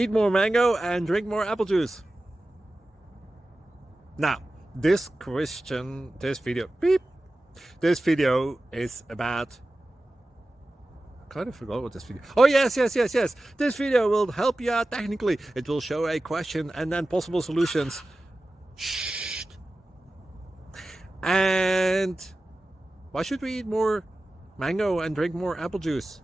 Eat more mango and drink more apple juice. Now, this video is about... I kind of forgot what this video... Oh, yes. This video will help you out technically. It will show a question and then possible solutions. Shh. And why should we eat more mango and drink more apple juice?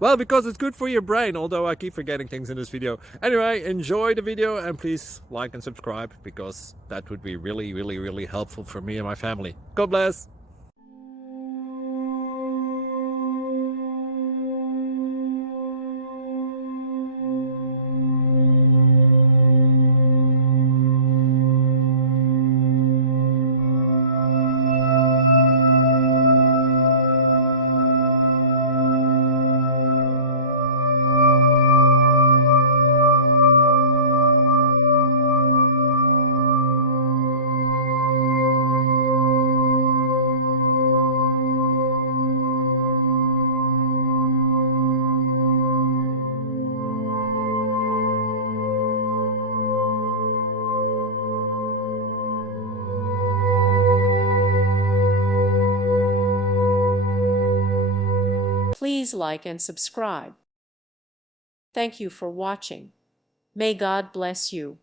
Well, because it's good for your brain, although I keep forgetting things in this video. Anyway, enjoy the video and please like and subscribe, because that would be really helpful for me and my family. God bless! Please like and subscribe. Thank you for watching. May God bless you.